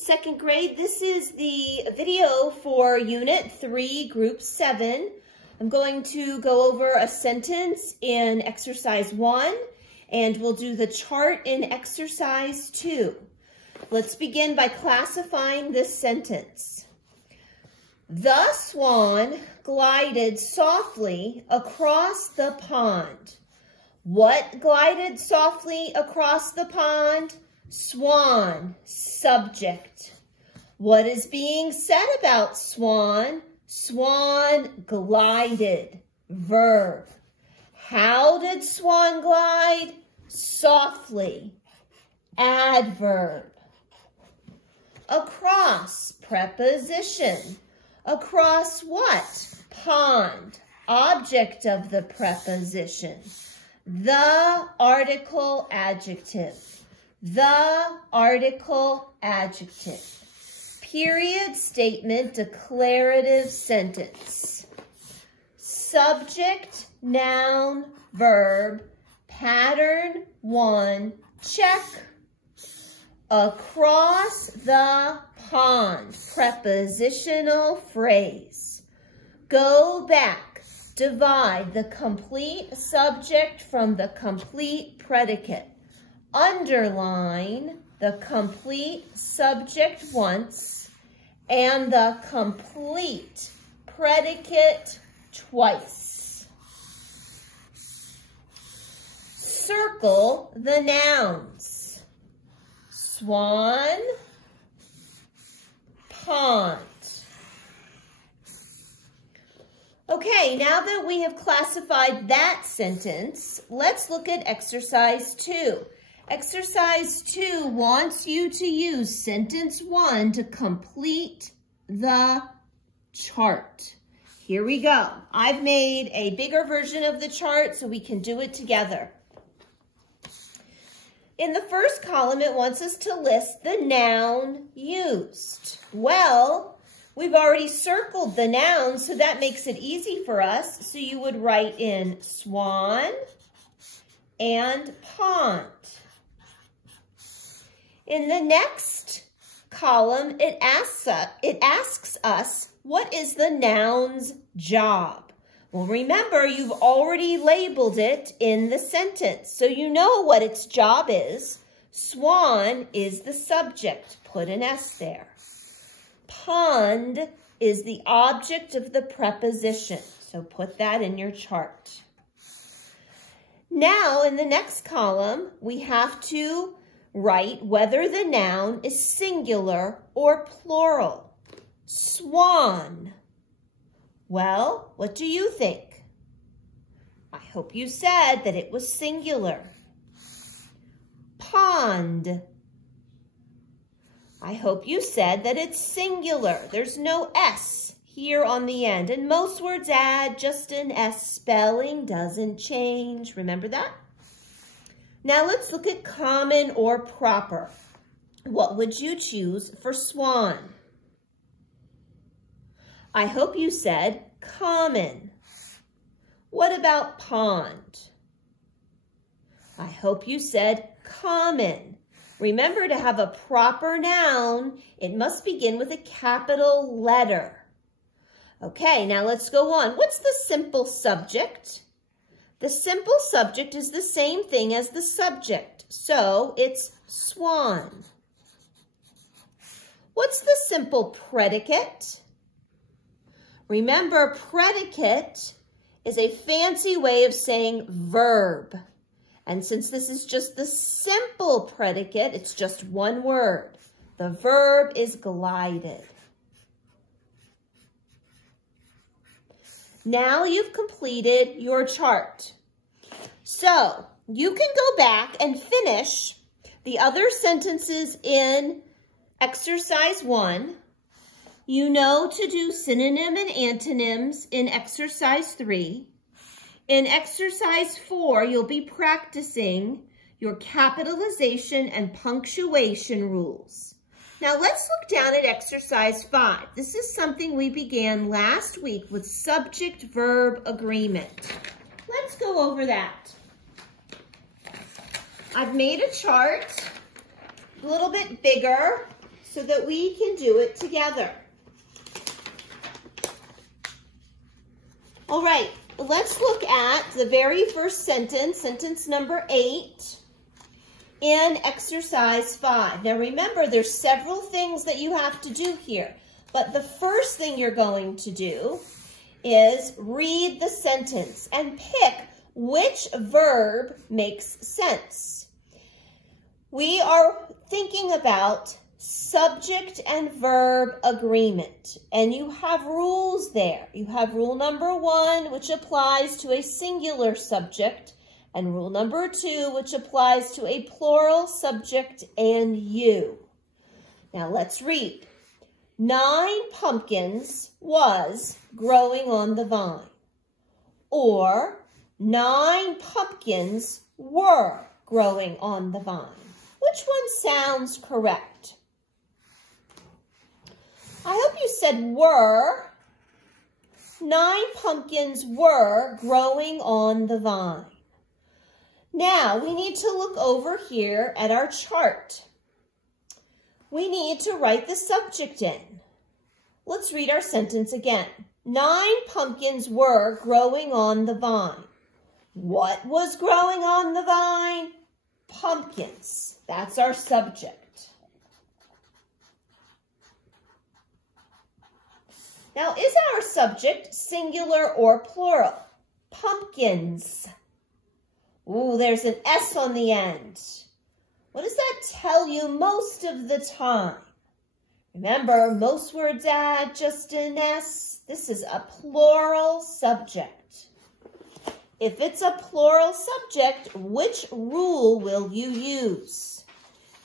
Second grade, this is the video for Unit 3, Group 7. I'm going to go over a sentence in Exercise 1, and we'll do the chart in Exercise 2. Let's begin by classifying this sentence. The swan glided softly across the pond. What glided softly across the pond? Swan, subject. What is being said about swan? Swan glided, verb. How did swan glide? Softly, adverb. Across, preposition. Across what? Pond, object of the preposition. The article adjective. The article adjective. Period statement declarative sentence. Subject, noun, verb, pattern 1, check. Across the pond, prepositional phrase. Go back, divide the complete subject from the complete predicate. Underline the complete subject once and the complete predicate twice. Circle the nouns. Swan, pond. Okay, now that we have classified that sentence, let's look at Exercise 2. Exercise 2 wants you to use sentence 1 to complete the chart. Here we go. I've made a bigger version of the chart so we can do it together. In the first column, it wants us to list the noun used. Well, we've already circled the noun, so that makes it easy for us. So you would write in swan and pond. In the next column, it asks us, what is the noun's job? Well, remember, you've already labeled it in the sentence, so you know what its job is. Swan is the subject. Put an S there. Pond is the object of the preposition, so put that in your chart. Now, in the next column, we have to write whether the noun is singular or plural. Swan. Well, what do you think? I hope you said that it was singular. Pond. I hope you said that it's singular. There's no S here on the end, and most words add just an S. Spelling doesn't change. Remember that? Now let's look at common or proper. What would you choose for swan? I hope you said common. What about pond? I hope you said common. Remember, to have a proper noun, it must begin with a capital letter. Okay, now let's go on. What's the simple subject? The simple subject is the same thing as the subject, so it's swan. What's the simple predicate? Remember, predicate is a fancy way of saying verb. And since this is just the simple predicate, it's just one word. The verb is glided. Now you've completed your chart. So you can go back and finish the other sentences in Exercise 1. You know to do synonym and antonyms in Exercise 3. In Exercise 4, you'll be practicing your capitalization and punctuation rules. Now let's look down at Exercise 5. This is something we began last week with subject-verb agreement. Let's go over that. I've made a chart a little bit bigger so that we can do it together. All right, let's look at the very first sentence, sentence number 8, in exercise 5. Now remember, there's several things that you have to do here, but the first thing you're going to do is read the sentence and pick which verb makes sense. We are thinking about subject and verb agreement, and you have rules there. You have rule number 1, which applies to a singular subject, and rule number 2, which applies to a plural subject and you. Now let's read. 9 pumpkins was growing on the vine. Or 9 pumpkins were growing on the vine. Which one sounds correct? I hope you said were. 9 pumpkins were growing on the vine. Now, we need to look over here at our chart. We need to write the subject in. Let's read our sentence again. 9 pumpkins were growing on the vine. What was growing on the vine? Pumpkins. That's our subject. Now, is our subject singular or plural? Pumpkins. Ooh, there's an S on the end. What does that tell you most of the time? Remember, most words add just an S. This is a plural subject. If it's a plural subject, which rule will you use?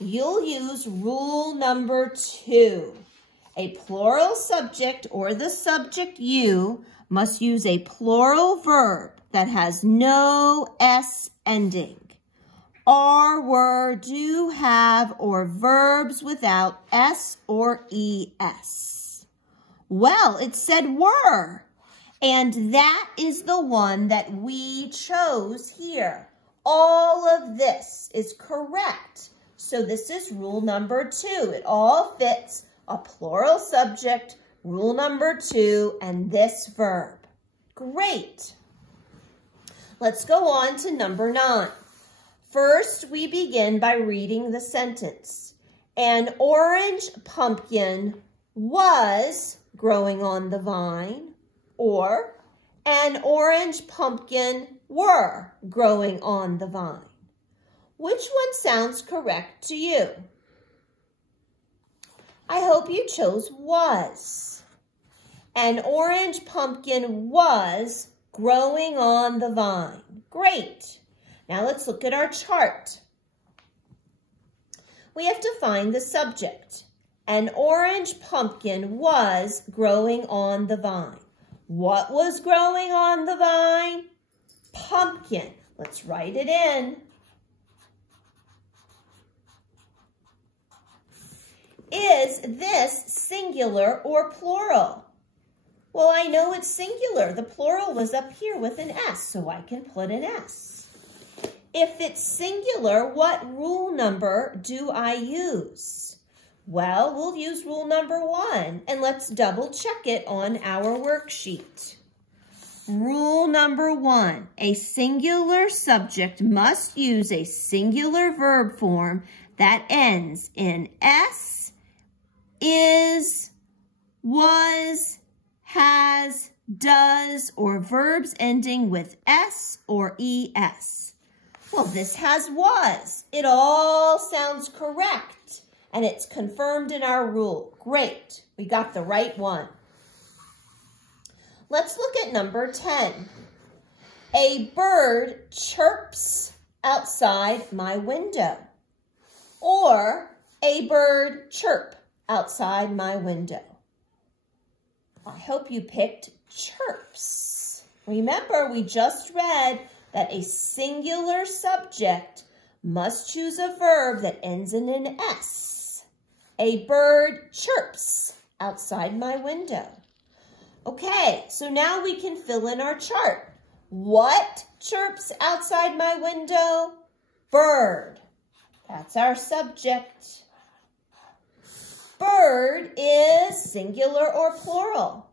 You'll use rule number 2. A plural subject, or the subject you, must use a plural verb that has no S ending. Are, were, do, have, or verbs without S or ES. Well, it said were, and that is the one that we chose here. All of this is correct. So this is rule number 2. It all fits a plural subject, rule number 2, and this verb. Great. Let's go on to number 9. First, we begin by reading the sentence. An orange pumpkin was growing on the vine, or an orange pumpkin were growing on the vine. Which one sounds correct to you? I hope you chose was. An orange pumpkin was growing on the vine. Great. Now let's look at our chart. We have to find the subject. An orange pumpkin was growing on the vine. What was growing on the vine? Pumpkin. Let's write it in. Is this singular or plural? Well, I know it's singular. The plural was up here with an S, so I can put an S. If it's singular, what rule number do I use? Well, we'll use rule number 1, and let's double check it on our worksheet. Rule number 1, a singular subject must use a singular verb form that ends in S, is, was, has, does, or verbs ending with S or ES. Well, this has was. It all sounds correct, and it's confirmed in our rule. Great, we got the right one. Let's look at number 10. A bird chirps outside my window. Or a bird chirp outside my window. I hope you picked chirps. Remember, we just read that a singular subject must choose a verb that ends in an S. A bird chirps outside my window. Okay, so now we can fill in our chart. What chirps outside my window? Bird. That's our subject. bird is singular or plural?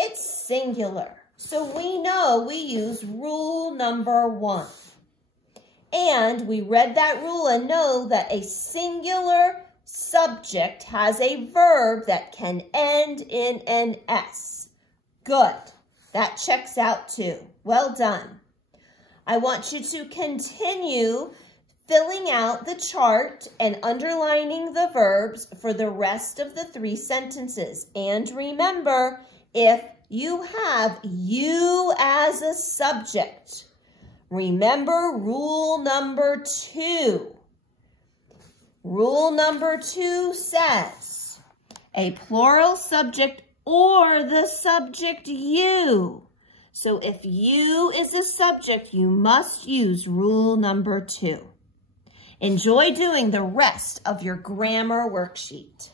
It's singular. So we know we use rule number 1. And we read that rule and know that a singular subject has a verb that can end in an S. Good. That checks out too. Well done. I want you to continue filling out the chart and underlining the verbs for the rest of the 3 sentences. And remember, if you have you as a subject, remember rule number 2. Rule number 2 says a plural subject or the subject you. So if you is a subject, you must use rule number 2. Enjoy doing the rest of your grammar worksheet.